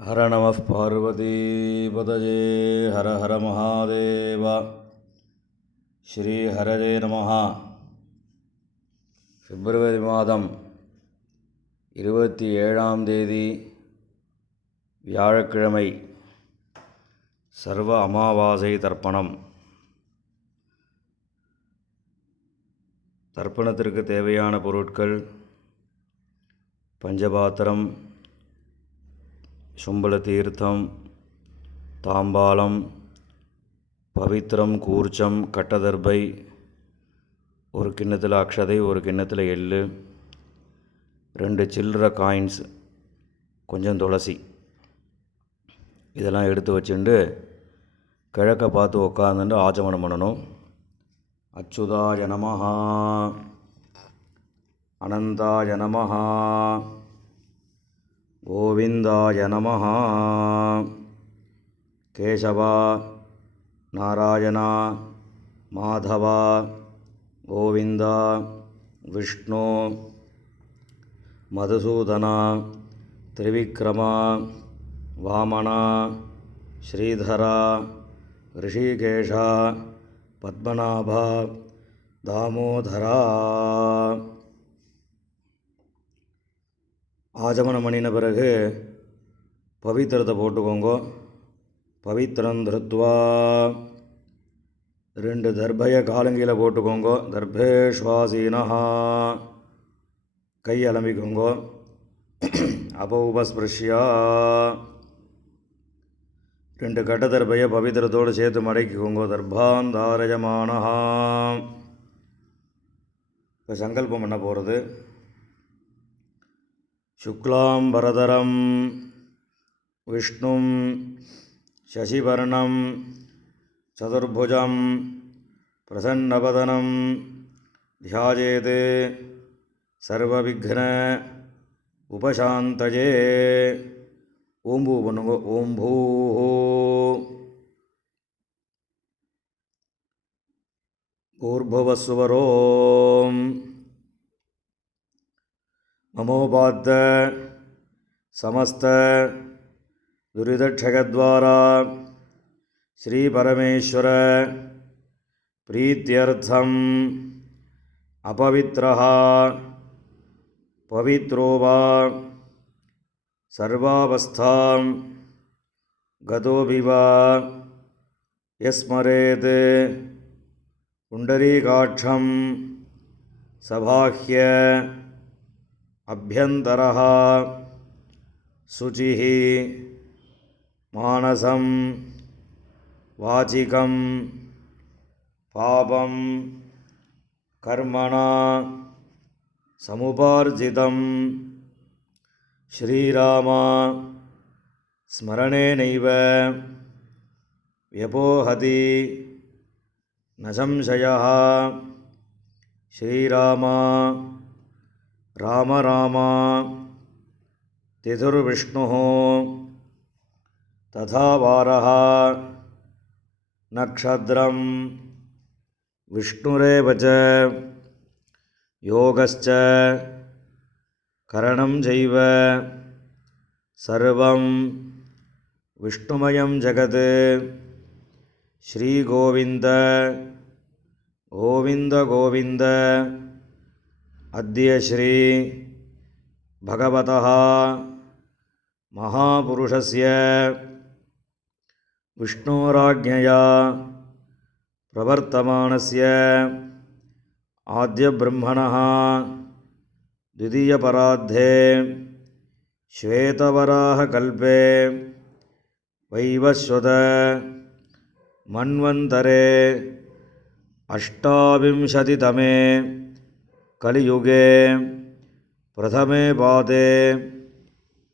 ஹர நம பார்வதிபதயே ஹர ஹர மகாதேவா. ஸ்ரீ ஹரஜே நமஹ. பிப்ரவரி மாதம் 27ஆம் தேதி வியாழக்கிழமை, சர்வ அமாவாசை தர்ப்பணம். தர்ப்பணத்திற்கு தேவையான பொருட்கள்: பஞ்சபாத்திரம், சும்பல தீர்த்தம், தாம்பாலம், பவித்திரம், கூர்ச்சம், கட்டதர்பை, ஒரு கிண்ணத்தில் அக்ஷதை, ஒரு கிண்ணத்தில் எள்ளு, 2 சில்லற காயின்ஸ், கொஞ்சம் துளசி, இதெல்லாம் எடுத்து வச்சுட்டு கிழக்க பார்த்து உட்காந்துட்டு ஆச்சமனம் பண்ணணும். அச்சுதாய நமஹ, அனந்தாய நமஹ, கோவிந்தாய நமஹ, கேசவா, நாராயணா, மாதவா, கோவிந்தா, விஷ்ணு, மதுசூதனா, திரிவிக்ரமா, வாமனா, ஸ்ரீதரா, ரிஷிகேஷா, பத்மநாபா, தாமோதரா. ஆச்சமனம் பண்ணின பிறகு பவித்திரத்தை போட்டுக்கோங்க. பவித்திரம் திருத்வா 2 தர்பையை காலங்கியில் போட்டுக்கோங்க. தர்பேஷ்வாசீனஹா, கை அலம்பிக்கோங்க. அபௌபஸ்பிருஷ்யா 2 கட்ட தர்பையை பவித்திரத்தோடு சேர்த்து மடக்கிக்கோங்க. தர்பாந்தாரயமானஹா. இப்போ சங்கல்பம் பண்ண போகிறது: சுக்லாம் வரதரம் விஷ்ணும் சசிவர்ணம் சதுர்புஜம் பிரசன்னவதனம் தியாயேத் சர்வவிக்ன உபசாந்தயே. ஓம்பூ பண்ணுங்க. ஓம் பூ பூர்புவஸ்வரோம் மமோபாத்த சமஸ்த துரிதக்ஷயத்வாரா ஸ்ரீ பரமேஸ்வர பிரீத்யர்த்தம் அபவித்ரஹ பவித்ரோ வா சர்வாவஸ்தாம் கதோபி வா யஸ்மரேத் புண்டரீகாட்சம் சபாஹ்ய அப்யந்தரஹ சுசிஹ மானசம் வாசிகம் பாபம் கர்மணா சமுபார்ஜிதம் ஸ்ரீராமா ஸ்மரணேனைவ வ்யபோஹதி ந சம்சயः. ஸ்ரீராமா ராம ராமா திதுர்விஷ்ணுः ததா வாரः நக்ஷத்ரம் விஷ்ணுரேவ ச யோகஸ்ச கரணம் சைவ சர்வம் விஷ்ணுமயம் ஜகத். ஸ்ரீகோவிந்த கோவிந்த கோவிந்த. அத்ய ஸ்ரீ பகவதः மகாபுருஷஸ்ய விஷ்ணோராஜ்ஞயா பிரவர்த்தமானஸ்ய ஆத்யபிரம்மணः द्वितीयपरार्धे श्वेतवराहकल्पे वैवस्वत मन्वन्तरे अष्टाविंशतितमे कलियुगे प्रथमे पादे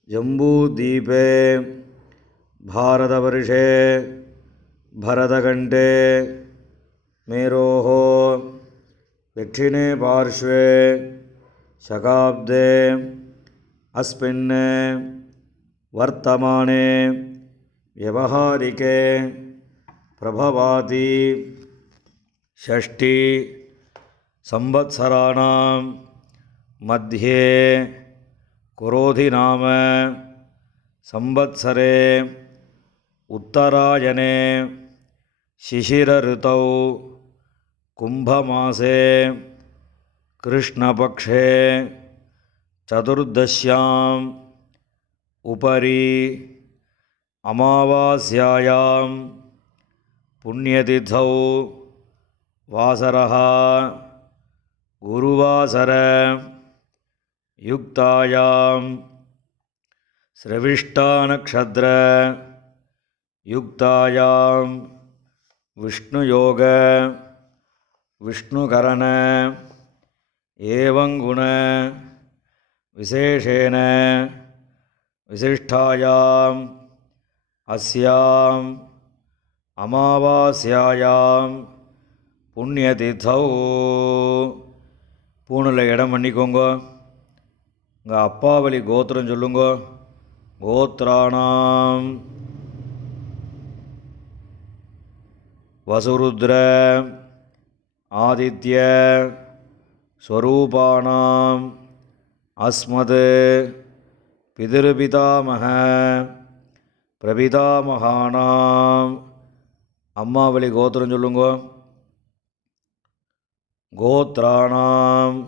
जम्बूद्वीपे भारतवर्षे भरतखण्डे मेरोः दक्षिणे पार्श्वे शकाब्दे अस्मिन् वर्तमाने व्यवहारिके प्रभवाति षष्ठी संवत्सराणां मध्ये कुरोधि नाम संवत्सरे उत्तरायणे शिशिरऋतौ कुम्भमासे कृष्णपक्षे चतुर्दश्याम् उपरि अमावास्यायां पुण्यतिथौ वासरः गुरुवासर युक्तायां श्रविष्टानक्षत्र युक्तायां विष्णुयोग विष्णुकरण एवं गुण विशेषेण विशिष्टायाम् अस्याम् अमावास्यायां புண்ணியதிதௌ. பூணில் இடம் பண்ணிக்கோங்க. உங்கள் அப்பாவளி கோத்திரம் சொல்லுங்க. கோத்ராணாம் வசுருத்ர ஆதித்ய ஸ்வரூபாணாம் அஸ்மத் பிதிருபிதாமக பிரபிதாமகானாம். அம்மாவளி கோத்திரம் சொல்லுங்க. கோத்ராணாம்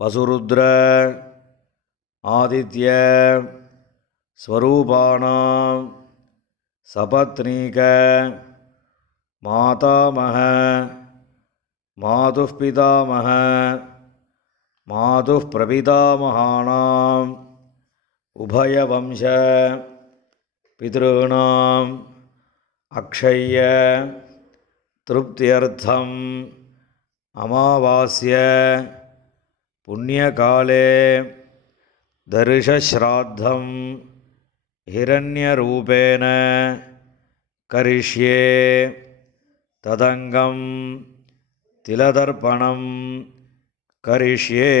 வசுருத்ர ஆதித்ய ஸ்வரூபாணாம் சபத்னீக மாதாமக மாதுः பிதாமக மாதுः பிரபிதாமகானாம் உபயவம்ச பித்ருணாம் அக்ஷய்ய திருப்தியர்த்தம் அமாவாஸ்ய புண்ணியகாலே தர்ஷஸ்ராத்தம் ஹிரண்யரூபேண கரிஷ்யே ததங்கம் திலதர்ப்பணம் கரிஷ்யே.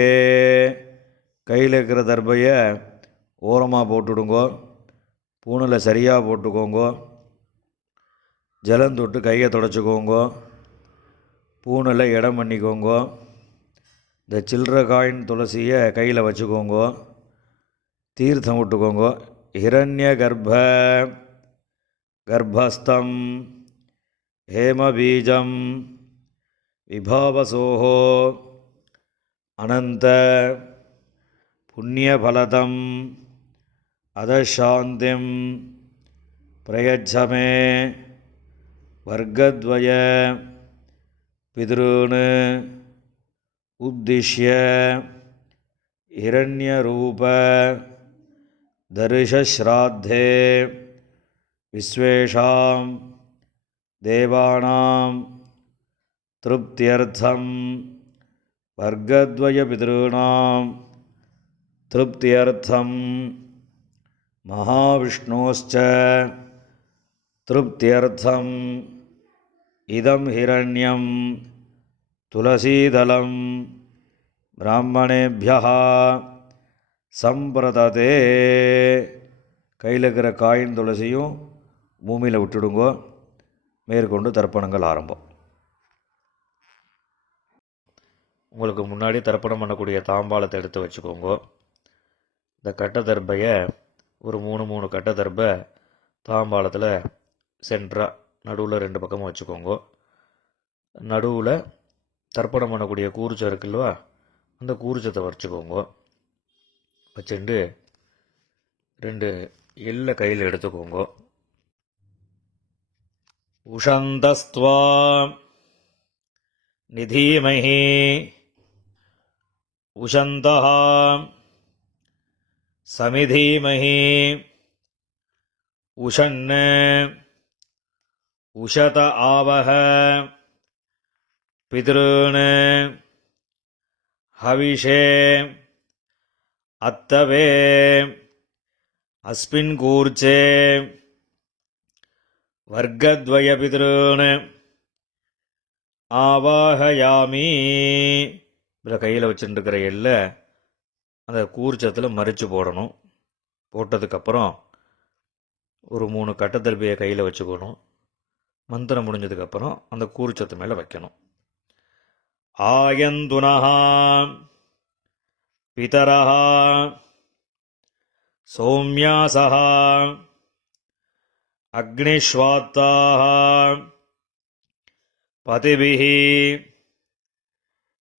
கையில் இருக்கிற தர்பையை ஓரமாக போட்டுடுங்கோ. பூணில் சரியாக போட்டுக்கோங்கோ. ஜலம் தொட்டு கையை தொடச்சிக்கோங்கோ. பூணில் இடம் பண்ணிக்கோங்கோ. இந்த சில்லற காயின் துளசியை கையில் வச்சுக்கோங்கோ. தீர்த்தம் விட்டுக்கோங்கோ. ஹிரண்ய கர்ப்பஸ்தம் ஹேமபீஜம் விபாவசோஹோ அனந்த புண்ணியபலதம் அதசாந்திம் பிரயச்சமே வர்க்கத்வய பித்ருன் உத்திஷ்ய ஹிரண்யரூப தர்ஷஸ்ராத்தே விஸ்வேஷாம் தேவானாம் திருப்தியர்த்தம் வர்க்கத்வய பித்ருணாம் திருப்தியர்த்தம் மகாவிஷ்ணோஸ்ச திருப்தியர்த்தம் இதம் ஹிரண்யம் துளசீதலம் பிராமணேபியः சம்பிரததே. கையில் இருக்கிற காயின் துளசியும் பூமியில் விட்டுடுங்கோ. மேற்கொண்டு தர்ப்பணங்கள் ஆரம்பம். உங்களுக்கு முன்னாடி தர்ப்பணம் பண்ணக்கூடிய தாம்பாளத்தை எடுத்து வச்சுக்கோங்க. இந்த கட்ட தர்பையை ஒரு 3 கட்ட தர்பை தாம்பாளத்தில் சென்டராக நடுவில் 2 பக்கமும் வச்சுக்கோங்க. நடுவில் தர்ப்பணம் பண்ணக்கூடிய கூர்ச்சம் இருக்குல்வா, அந்த கூர்ச்சத்தை வச்சுக்கோங்க. வச்சுட்டு 2 எள்ளை கையில் எடுத்துக்கோங்க. உஷந்தஸ்த்வா நிதீமஹி உஷந்தஹ சமிதீமஹி உஷன்ன உஷத ஆவஹ பித்ருன் ஹவிஷே அத்தவே அஸ்மின் கூர்ச்சே வர்க்கத்வய பித்ருன் ஆவாஹயாமி. இதில் கையில் வச்சுட்டுருக்கிற எல்லை அந்த கூர்ச்சத்தில் மறித்து போடணும். போட்டதுக்கப்புறம் ஒரு 3 கட்டத்தர்பியை கையில் வச்சுக்கணும். மந்திரம் முடிஞ்சதுக்கப்புறம் அந்த கூர்ச்சத்து மேலே வைக்கணும். ஆயந்துனஹ பிதரஹ सौम्यासः अग्निश्वात्ताः पतिभिः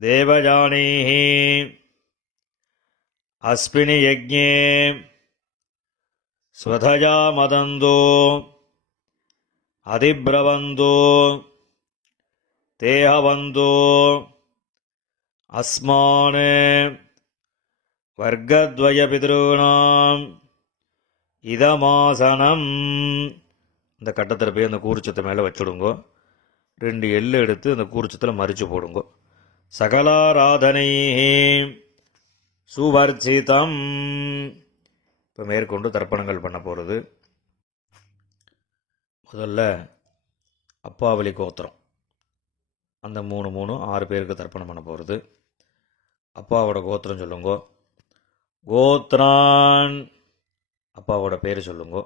देवजानीः अस्मिन् यज्ञे स्वधया मदन्तो अधिब्रवन्तो तेहवन्तो अस्मान् வர்க்கத்வயபிதॄணாம் இதமாசனம். இந்த கட்டத்தில் போய் அந்த கூர்ச்சத்தை மேலே வச்சுடுங்கோ. 2 எள்ளு எடுத்து அந்த கூர்ச்சத்தில் மறித்து போடுங்கோ. சகலாராதனை சுவர்ச்சிதம். இப்போ மேற்கொண்டு தர்ப்பணங்கள் பண்ண போகிறது. முதல்ல அப்பாவளி கோத்திரம் அந்த 6 பேருக்கு தர்ப்பணம் பண்ண போகிறது. அப்பாவோட கோத்திரம் சொல்லுங்கோ. கோத்ரான் அப்பாவோட பேர் சொல்லுங்கோ.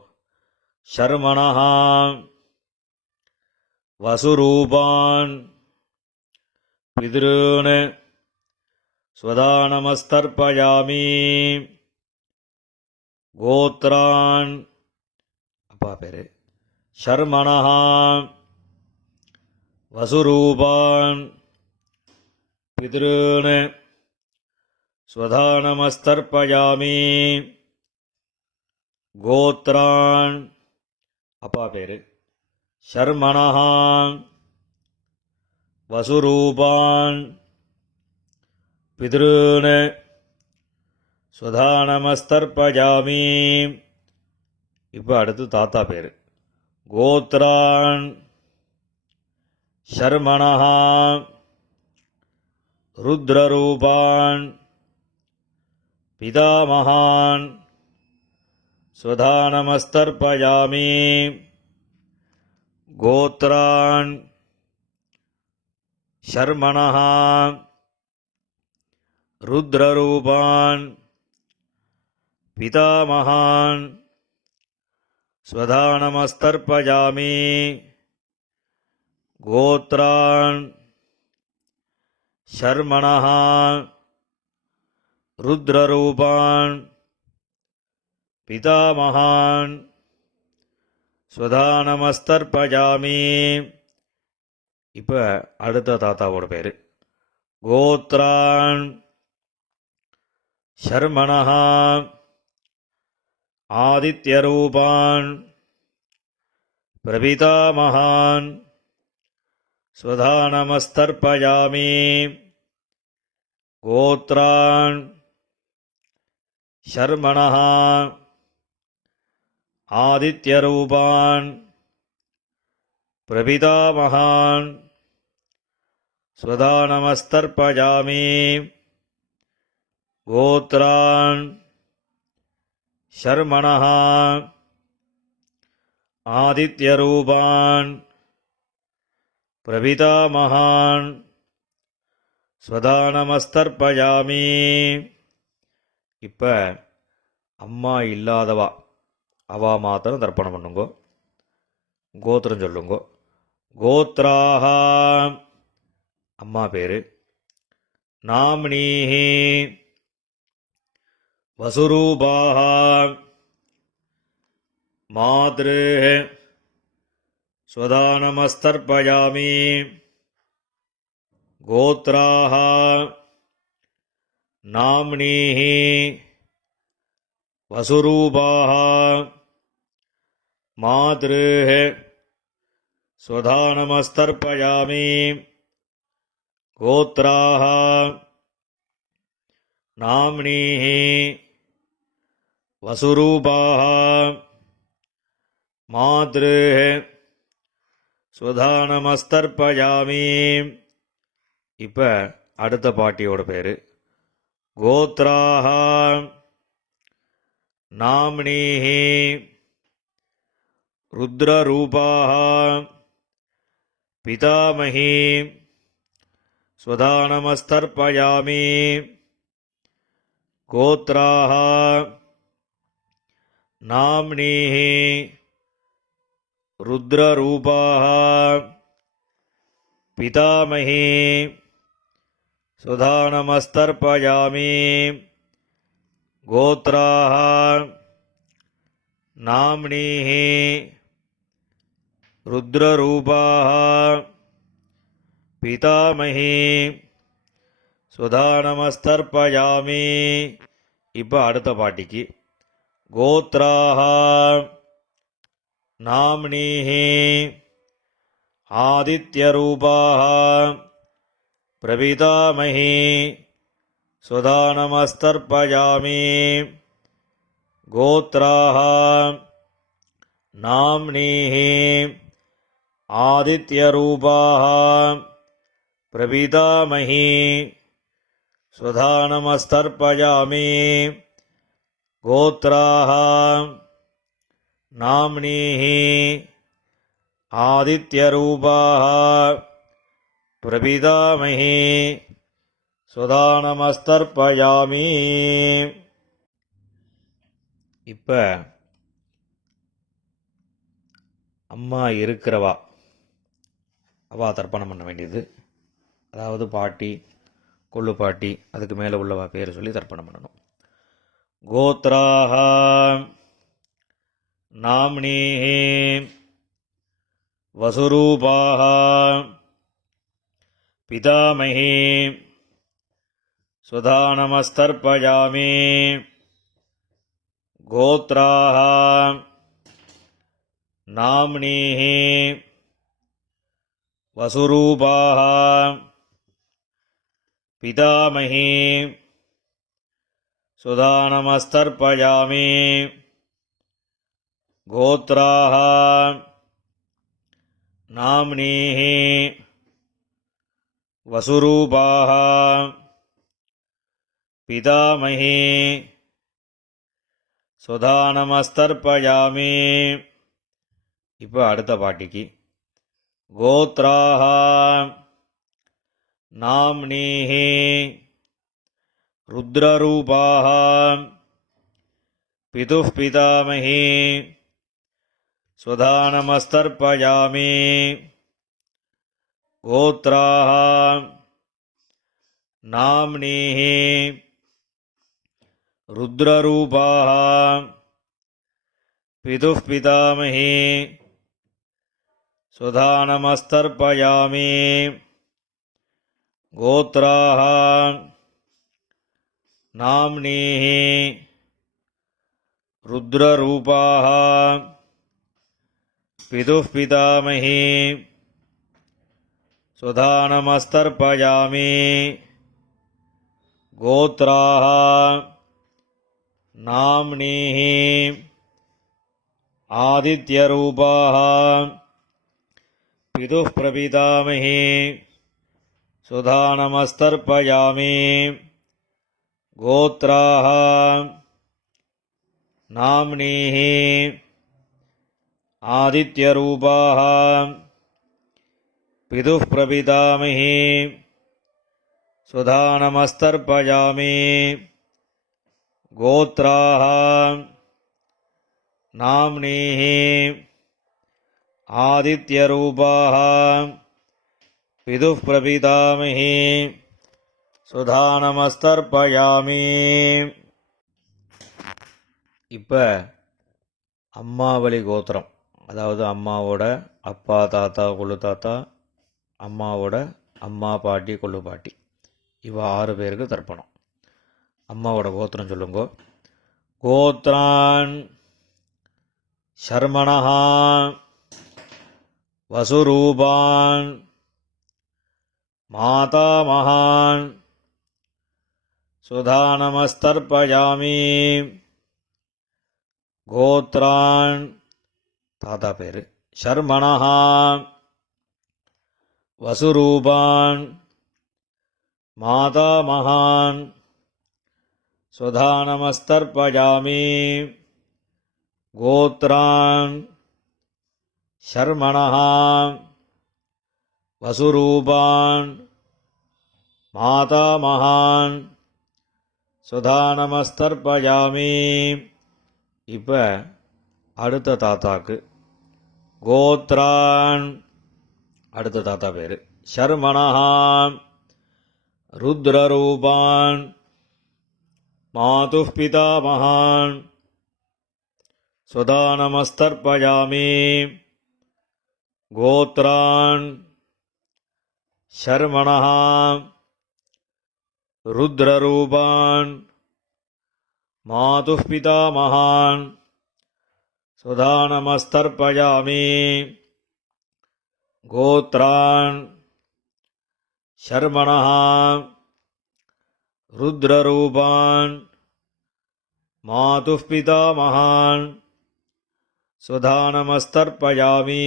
ஷர்மணஹா வசுரூபான் பித்ருன் ஸ்வதானமஸ்தர்ப்பயாமி. கோத்ரான் அப்பா பேர் ஷர்மணஹா வசுரூபான் பித்ருன் ஸ்வதானமஸ்தர்ப்பயாமி. கோத்ரான் அப்பா பேர் ஷர்மணஹா வசுரூபான் பித்ருன் ஸ்வதானமஸ்தர்ப்பயாமி. இப்போ அடுத்து தாத்தா பேர். கோத்ரான் ஷர்மணஹா ருத்ரரூபான் பிதாமகான் ஸ்வதானமஸ்தர்ப்பயாமி. கோத்ரான் ஷர்மணஹா ருத்ரரூபான் பிதாமகான் ஸ்வதானமஸ்தர்ப்பயாமி. கோத்ரான் ஷர்மணஹா ருத்ரரூபான் பிதாமகான் ஸ்வதானமஸ்தர்ப்பயாமி. இப்போ அடுத்த தாத்தாவோட பேர். கோத்ரான் ஷர்மணஹா ஆதித்யரூபான் பிரபிதாமகான் ஸ்வதானமஸ்தர்ப்பயாமி. கோத்ரான் ஷர்மணஹா ஆதித்யரூபான் பிரபிதாமகான் ஸ்வதானமஸ்தர்ப்பயாமி. கோத்ரான் ஷர்மணஹா ஆதித்யரூபான் பிரபிதாமகான் ஸ்வதானமஸ்தர்ப்பயாமி. இப்போ அம்மா இல்லாதவா அவா மாத்திரம் தர்ப்பணம் பண்ணுங்கோ. கோத்திரம் சொல்லுங்கோ. கோத்ராஹ அம்மா பேர். நாம்னீஹி வசுரூபாஹ மாத்ரு ஸ்வதானமஸ்தர்ப்பயாமி. கோத்ராஹ நாம்னீஹி வசுரூபாஹ மாத்ரு ஸ்வதானமஸ்தர்ப்பயாமி. கோத்ராஹ நாம்னீஹி வசுரூபாஹ மாத்ரு ஸ்வதானமஸ்தர்ப்பயாமி. இப்போ அடுத்த பாட்டியோட பேர். கோத்ராஹ நாம்னீஹி ருத்ரரூபாஹ பிதாமகி ஸ்வதானமஸ்தர்ப்பயாமி. கோத்ராஹ நாம்னீஹி ருத்ரரூபாஹ பிதாமகி ஸ்வதானமஸ்தர்ப்பயாமி. கோத்ராஹ नाम्नीः रुद्ररूपाः पितामही சுதா நமஸ்தர்ப்பயாமி. இப்போ அடுத்த பாட்டிக்கு கோத்ராஹ நாம்னீஹி ஆதித்யரூபாஹ பிரபிதாமஹி சுதா நமஸ்தர்ப்பயாமி. கோத்ராஹ நாம்னீஹி ஆதித்யரூபாஹ பிரபிதாமஹி சுதா நமஸ்தர்ப்பயாமி. கோத்ராஹ நாம்னீஹி ஆதித்யரூபாஹ பிரபிதாமஹி சுதா நமஸ்தர்ப்பயாமி. இப்போ அம்மா இருக்கிறவா அவா தர்ப்பணம் பண்ண வேண்டியது. அதாவது பாட்டி, கொள்ளு பாட்டி, அதுக்கு மேலே உள்ளவா பேர் சொல்லி தர்ப்பணம் பண்ணணும். கோத்ராஹ நாம்னீஹி வசுரூபாஹ பிதாமஹி சுதா நமஸ்தர்ப்பயாமி. கோத்ராஹ நாம்னீஹி வசுரூபாஹ பிதாமஹி சுதா நமஸ்தர்ப்பயாமி. கோத்ராஹ நாம்னீஹி வசுரூபாஹ பிதாமஹி சுதா நமஸ்தர்ப்பயாமி. இப்போ அடுத்த பாட்டிக்கு கோத்ராஹ நாம்னீஹி ருத்ரரூபாஹ பிதுः பிதாமஹி சுதா நமஸ்தர்ப்பயாமி. கோத்ராஹ நாம்னீஹி ருத்ரரூபாஹ பிதுः பிதாமஹி சுதா நமஸ்தர்ப்பயாமி. கோத்ராஹ நாம்னீஹி ருத்ரரூபாஹ பிதுः பிதாமஹி சுதா நமஸ்தர்ப்பயாமி. கோத்ராஹ நாம்னீஹி ஆதித்யரூபாஹ பிதுः பிரபிதாமஹி சுதா நமஸ்தர்ப்பயாமி. கோத்ராஹ நாம்னீஹி ஆதித்யரூபாஹ பிதுः பிரபிதாமஹி சுதா நமஸ்தர்ப்பயாமி. கோத்ராஹ நாம்னீஹி ஆதித்யரூபாஹ பிதுः பிரபிதாமஹி சுதா நமஸ்தர்ப்பயாமி. இப்போ அம்மாவளி கோத்திரம், அதாவது அம்மாவோட அப்பா, தாத்தா, கொள்ளு தாத்தா, அம்மாவோட அம்மா, பாட்டி, கொள்ளு பாட்டி, இவ 6 பேருக்கு தர்ப்பணம். அம்மாவோட கோத்திரம் சொல்லுங்க. கோத்ரான் சர்மணஹ வசுரூபான் மாதாமகான் சுதா நமஸ்தர்ப்பயாமி. கோத்ரான் தாத்தா பேர், சர்மணஹ வசுரூபான் மாதாமகான் சுதா நமஸ்தர்ப்பயாமி. கோத்ரான் சர்மணஹ வசுரூபான் மாதாமகான் சுதா நமஸ்தர்ப்பயாமி. இப்போ அடுத்த தாத்தாக்கு கோத்ரான், அடுத்த தாத்தா பேர் சர்மணஹ ருத்ரரூபான் மாதுः பிதாமகான் சுதானமஸ்தர்ப்பயாமி கோத்ரான் ஷர்மணः ருத்ரரூபான் மாதுः பிதாமகான் சுதானமஸ்தர்ப்பயாமி கோத்ரான் ஷர்மணः ருத்ரரூபான் மாதுः பிதாமகான் சுதானமஸ்தர்ப்பயாமி.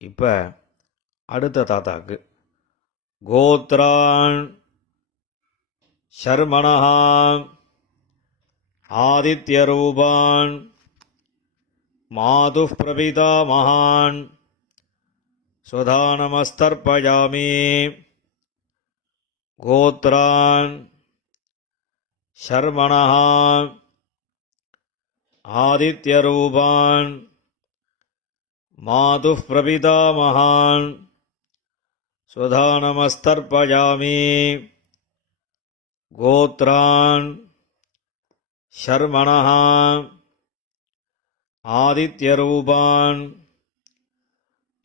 இப்போ அடுத்த தாத்தாக்கு கோத்ரான் ஷர்மணः ஆதித்யரூபான் மாதுः பிரபிதாமகான் சுதானமஸ்தர்ப்பயாமி. கோத்ரான் ஷர்மணः ஆதித்யரூபான் மாதுः பிரபிதாமகான் சுதானமஸ்தர்ப்பயாமி. கோத்ரான் ஷர்மணः ஆதித்யரூபான்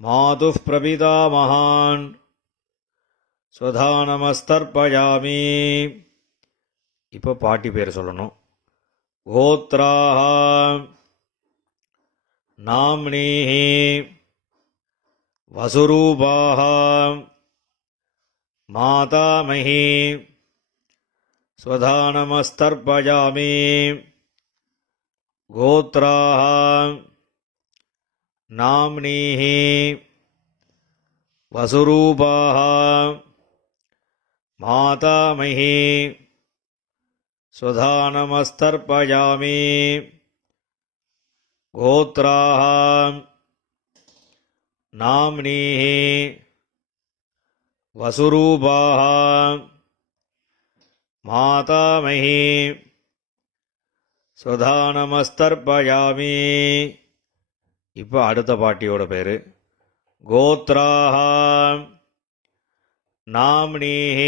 மாதுः பிரபிதாமகான் சுதானமஸ்தர்ப்பயாமி. இப்போ பாட்டி பேர் சொல்லணும். கோத்ராः நாம்னீः வசுரூபாः மாதாமஹி ஸ்வதானமஸ்தர்ப்பயாமி. கோத்ராः நாம்னீः வசுரூபாः மாதாமஹி ஸ்வதானமஸ்தர்ப்பயாமி. கோத்ராः நாம்னீः வசுரூபாः மாதாமஹி ஸ்வதானமஸ்தர்ப்பயாமி. இப்போ அடுத்த பாட்டியோட பேர் கோத்ராः நாம்னீः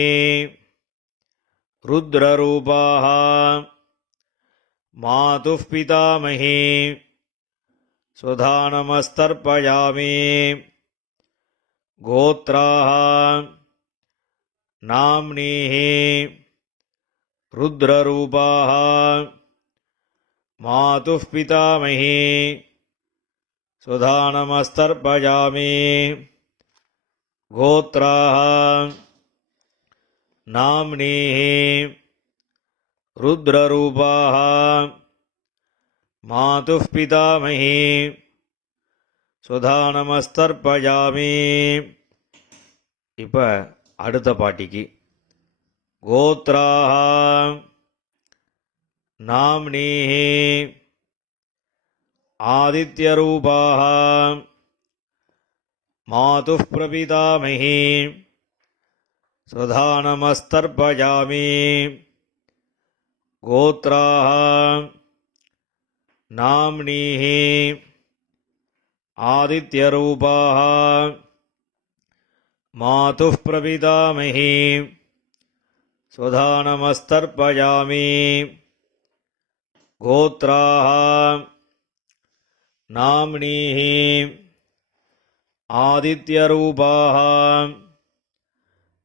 ருத்ரரூபாः மாதுः பிதாமஹி ஸ்வதானமஸ்தர்ப்பயாமி. கோத்ராः நாம்னீः ருத்ரரூபாः மாதுः பிதாமஹி ஸ்வதானமஸ்தர்ப்பயாமி. கோத்ராः நாம்னீः ருத்ரரூபாः மாதுः பிதாமஹி ஸ்வதானமஸ்தர்ப்பயாமி. இப்போ அடுத்த பாட்டிக்கு கோத்ராः நாம்னீः ஆதித்யரூபாः மாதுः பிரபிதாமஹி ஸ்வதானமஸ்தர்ப்பயாமி. கோத்ராः நாம்னீः ஆதித்யரூபாः மாதுः பிரபிதாமஹி ஸ்வதானமஸ்தர்ப்பயாமி. கோத்ராः நாம்னீः ஆதித்யரூபாः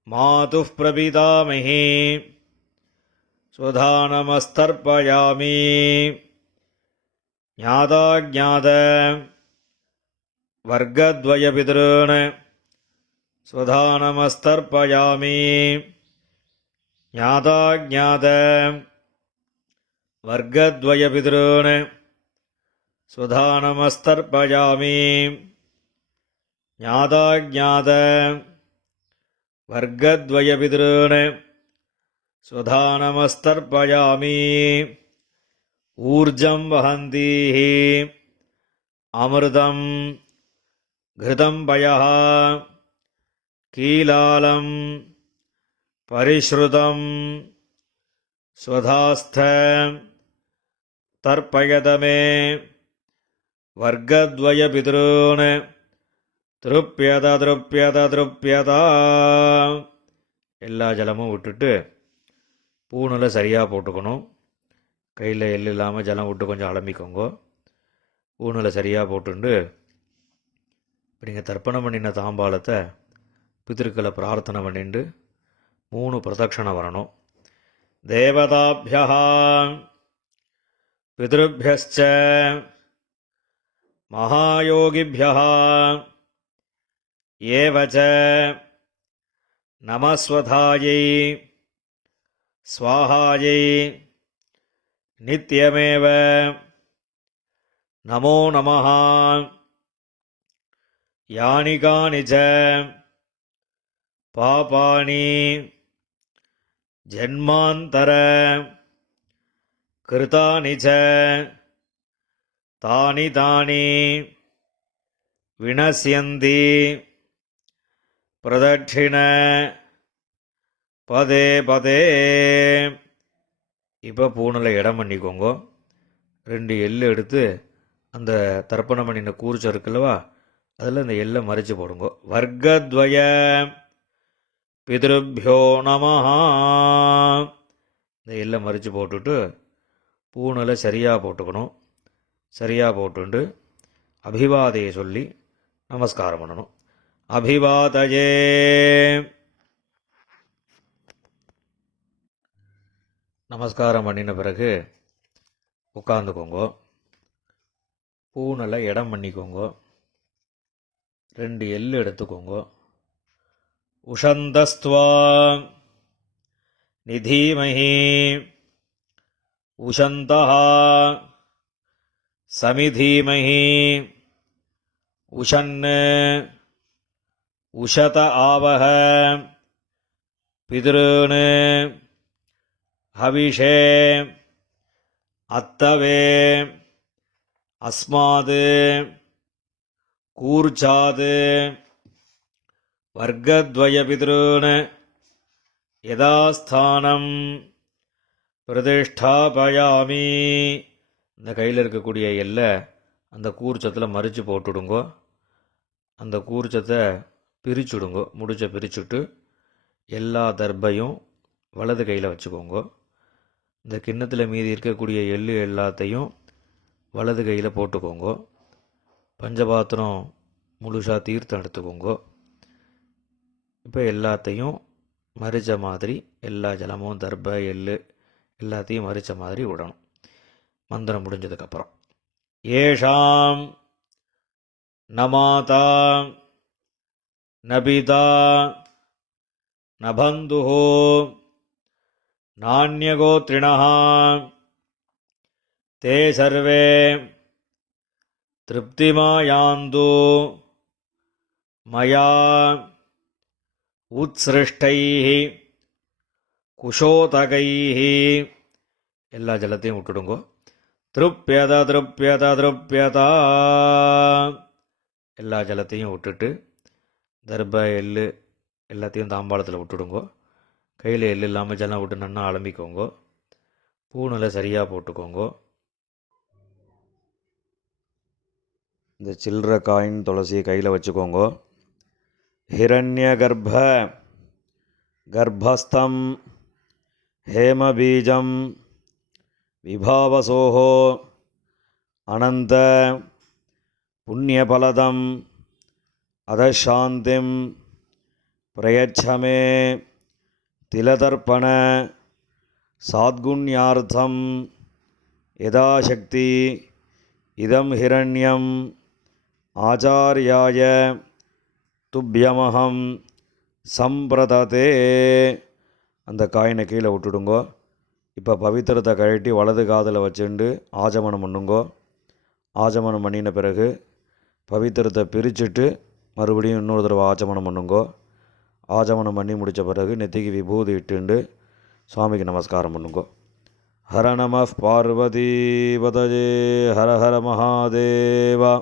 மாதுः பிரபிதாமஹி ஸ்வதானமஸ்தர்ப்பயாமி. ஞாதாஜ்ஞாத வர்க்கத்வயபிதॄன் ஸ்வதானமஸ்தர்ப்பயாமி. ஞாதாஜ்ஞாத வர்க்கத்வயபிதॄன் ஸ்வதானமஸ்தர்ப்பயாமி. ஞாதாஜ்ஞாத வர்க்கத்வயபிதॄன் ஸ்வதானமஸ்தர்ப்பயாமி. ஊர்ஜம் வஹந்தீः அமிர்தம் घृतं पयः कीलालं परिश्रुतं स्वधास्थ तर्पयत मे वर्गद्वयपितॄन् திருப்பியத திருப்பியத திருப்பியதா. எல்லா ஜலமும் விட்டுட்டு பூணில் சரியாக போட்டுக்கணும். கையில் எள்ளு இல்லாமல் ஜலம் விட்டு கொஞ்சம் அலம்பிக்கோங்க. ஊனில் சரியாக போட்டுண்டு இப்போ நீங்கள் தர்ப்பணம் பண்ணின தாம்பாளத்தை பித்திருக்களை பிரார்த்தனை பண்ணிட்டு 3 பிரதட்சணை வரணும். தேவதாபியா பிதృभ्यश्च மகாயோகிभ्यः ஏவ ச நமஸ்வதாயை ஸ்வாஹாயை நித்யமேவ நமோ நமः. யானி கானி ச பாபானி ஜன்மாந்தர கிருதானி ச தானி தானி வினஸ்யந்தி பிரதட்சிண பதே பதே. இப்போ பூணில் இடம் பண்ணிக்கோங்க. 2 எள்ளு எடுத்து அந்த தர்ப்பணம் பண்ணின கூர்ச்சம் இருக்குல்லவா, அதில் இந்த எள்ளை மறித்து போடுங்க. வர்க்கத்வய பிதృभ्यो நமஹ. இந்த எள்ளை மறித்து போட்டுட்டு பூணில் சரியாக போட்டுக்கணும். சரியாக போட்டுண்டு அபிவாதையை சொல்லி நமஸ்காரம் பண்ணணும். அபிவாதயே. நமஸ்காரம் பண்ணின பிறகு உட்காந்துக்கோங்க. பூனில் இடம் பண்ணிக்கோங்க. 2 எள்ளு எடுத்துக்கோங்க. உஷந்தஸ்துவா நிதீமஹி உஷந்தஹ சமிதீமஹி உஷன் உஷத ஆவஹ பிதॄன் ஹவிஷே அத்தவே அஸ்மாத் கூர்ச்சாத் வர்க்கத்வய பிதॄன் யதாஸ்தானம் பிரதிஷ்டாபயாமி. இந்த கையில் இருக்கக்கூடிய எல்லை அந்த கூர்ச்சத்தில் மறித்து போட்டுடுங்கோ. அந்த கூர்ச்சத்தை பிரிச்சுடுங்கோ. முடிச்ச பிரிச்சுட்டு எல்லா தர்பையும் வலது கையில் வச்சுக்கோங்க. இந்த கிண்ணத்தில் மீதி இருக்கக்கூடிய எள்ளு எல்லாத்தையும் வலது கையில் போட்டுக்கோங்க. பஞ்சபாத்திரம் முழுசாக தீர்த்தம் எடுத்துக்கோங்க. இப்போ எல்லாத்தையும் மறித்த மாதிரி எல்லா ஜலமும் தர்பை எள்ளு எல்லாத்தையும் மறித்த மாதிரி விடணும். மந்திரம் முடிஞ்சதுக்கப்புறம் ஏஷாம் நமாதா நபிதா நபந்துஹோ நான்யகோத்ரிணः தே சர்வே திருப்திமாயாந்து மயா உத்ஸ்ருஷ்டைः குஷோதகைः. எல்லா ஜலத்தையும் விட்டுடுங்கோ. திருப்யத திருப்யத திருப்யதா. எல்லா ஜலத்தையும் விட்டுட்டு தர்ப எள்ளு எல்லாத்தையும் தாம்பாளத்தில் விட்டுடுங்கோ. கையில் எள்ளு இல்லாமல் ஜலம் விட்டு நன்னா அலம்பிக்கோங்க. பூணில் சரியாக போட்டுக்கோங்க. இந்த சில்லற காயின் துளசியை கையில் வச்சுக்கோங்க. ஹிரண்ய கர்ப்ப கர்ப்பஸ்தம் ஹேமபீஜம் விபாவசோஹோ அனந்த புண்ணியபலதம் அதசாந்திம் பிரயச்சமே திலதர்ப்பண சாத்குண்யார்த்தம் யதாசக்தி இதம் ஹிரண்யம் ஆச்சார்யாய துப்யமஹம் சம்பிரததே. அந்த காயினை கீழே விட்டுடுங்கோ. இப்போ பவித்திரத்தை கழட்டி வலது காதில் வச்சுண்டு ஆஜமனம் பண்ணுங்கோ. ஆஜமனம் பண்ணின பிறகு பவித்திரத்தை பிரிச்சுட்டு மறுபடியும் இன்னொரு தடவை ஆஜமனம் பண்ணுங்கோ. ஆஜமனம் பண்ணி முடித்த பிறகு நெத்திக்கு விபூதி இட்டுண்டு சுவாமிக்கு நமஸ்காரம் பண்ணுங்கோ. ஹர நம பார்வதி பதஜே ஹர ஹர மகாதேவா.